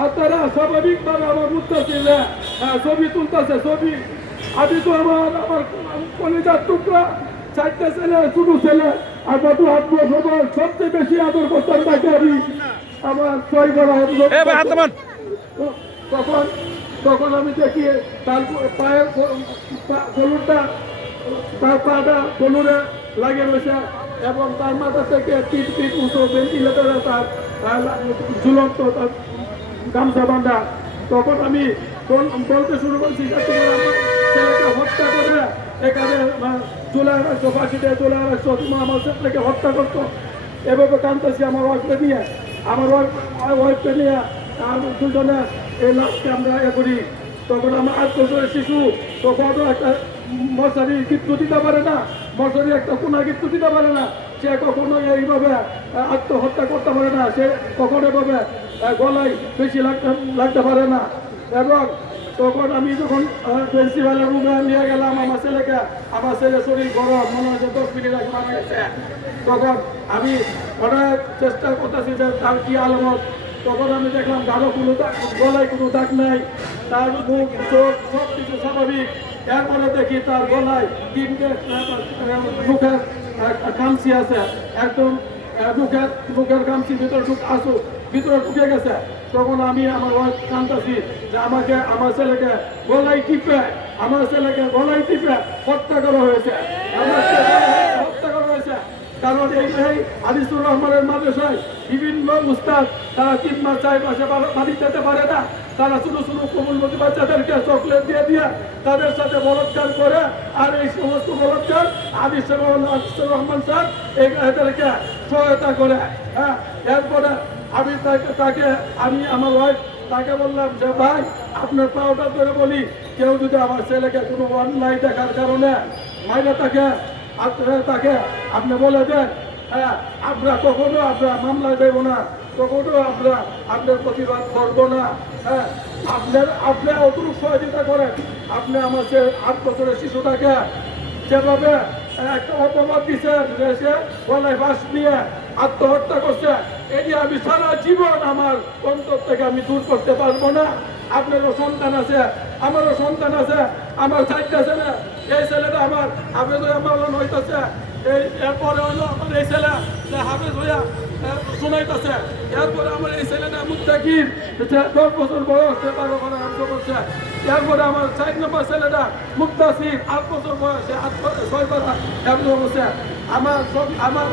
আর তারা স্বাভাবিকভাবে আমার মুত্তাসিরা ছবি তুলতেছে ছবি। আমি তো আমার কলিজার টুকরা 4টা ছেলে, ছোট ছেলে, আর কত আত্মীয় সবার সবচেয়ে বেশি আদর করতাম তাকে আমি। আমার 6 বড় তখন তখন আমি দেখি তার পায়ের হলুদটা, তার পাটা হলুদে লাগে রয়েছে এবং তার মাথা থেকে 3 ফিট উঁচু ভেন্টিলেটরে তার ঝুলন্ত তার গামছা বাঁধা। তখন আমি বলতে শুরু করছি যে তোমার আমার ছেলেকে হত্যা করে এখানে চুলায় রাখছো, ফাঁসিতে চুলায় রাখছো, তোমার আমার ছেলেকে হত্যা করছো। এভাবে কাঁদতেছি আমার ওয়াইফকে নিয়ে, আমার ওয়াইফকে নিয়ে দুজনে এই লাশকে আমরা করি। তখন আমার 8 বছরের শিশু, তখন একটা মশারি কিন্তু দিতে পারে না, মশারি একটা কোনা কিন্তু দিতে পারে না, সে কখনো এইভাবে আত্মহত্যা করতে পারে না, সে কখনো এভাবে গলায় বেশি লাগতে পারে না। এবং তখন আমি যখন প্রিন্সিপালের রুমে নিয়ে গেলাম আমার ছেলেকে, আমার ছেলে শরীর গরম, মনে হচ্ছে 10 মিনিট আগে মারা গেছে। তখন আমি অনেক চেষ্টা করতেছি যে তার কি আলামত। তখন আমি দেখলাম গাঢ় কোনো গলায় কোনো দাগ নাই, তার মুখ চোখ সব কিছু স্বাভাবিক। এরপরে দেখি তার গলায় 3টে মুখের কামচি আছে, একদম মুখের কামচি ভিতরে ভিতরে ঢুকে গেছে। তখন আমি আমার ওয়াইফ কাঁদতেছি যে আমাকে আমার ছেলেকে গলায় টিপে হত্যা করা হয়েছে, হত্যা করা হয়েছে। কারণ এই আনিসুর রহমানের মাদ্রাসায় বিভিন্ন উস্তাদ তারা 3 মাস 4 মাসে বাড়ি যেতে পারে না, তারা ছোট ছোট কোমলমতি বাচ্চাদেরকে চকলেট দিয়ে তাদের সাথে বলৎকার করে। আর এই সমস্ত বলৎকার আনিসুর রহমান স্যার এদেরকে সহায়তা করে। হ্যাঁ, এরপরে আমি আমি আমার ওয়াইফ তাকে বললাম যে ভাই আপনার পাওটা ধরে বলি, কেউ যদি আমার ছেলেকে কোনো অনলাইন দেখার কারণে মাইনে তাকে আপনি বলে দেন, হ্যাঁ আমরা কখনো মামলা দেব না, কখনো আপনার প্রতিবাদ করবো না। হ্যাঁ, আপনি অতটুকু সহযোগিতা করেন। আপনি আমার 8 বছরের শিশুটাকে যেভাবে একটা অপবাদ দিচ্ছেন, সে গলায় বাঁশ নিয়ে আত্মহত্যা করছে, এটি আমি সারা জীবন আমার অন্তর থেকে আমি দূর করতে পারবো না। আপনারও সন্তান আছে, আমারও সন্তান আছে, আমার 4টা ছেলে। এই ছেলেটা আমার হাফেজ হইয়া মাওলানা হইতেছে, এরপরে হইলো আমার এই ছেলে হাফেজ হইয়া শোনাইতেছে, এরপরে আমার এই ছেলেটা মুত্তাকির 10 বছর বয়স, 12 করছে। এরপরে আমার 4 নম্বর ছেলেটা মুত্তাসির 8 বছর বয়সে 6 বার করছে। আমার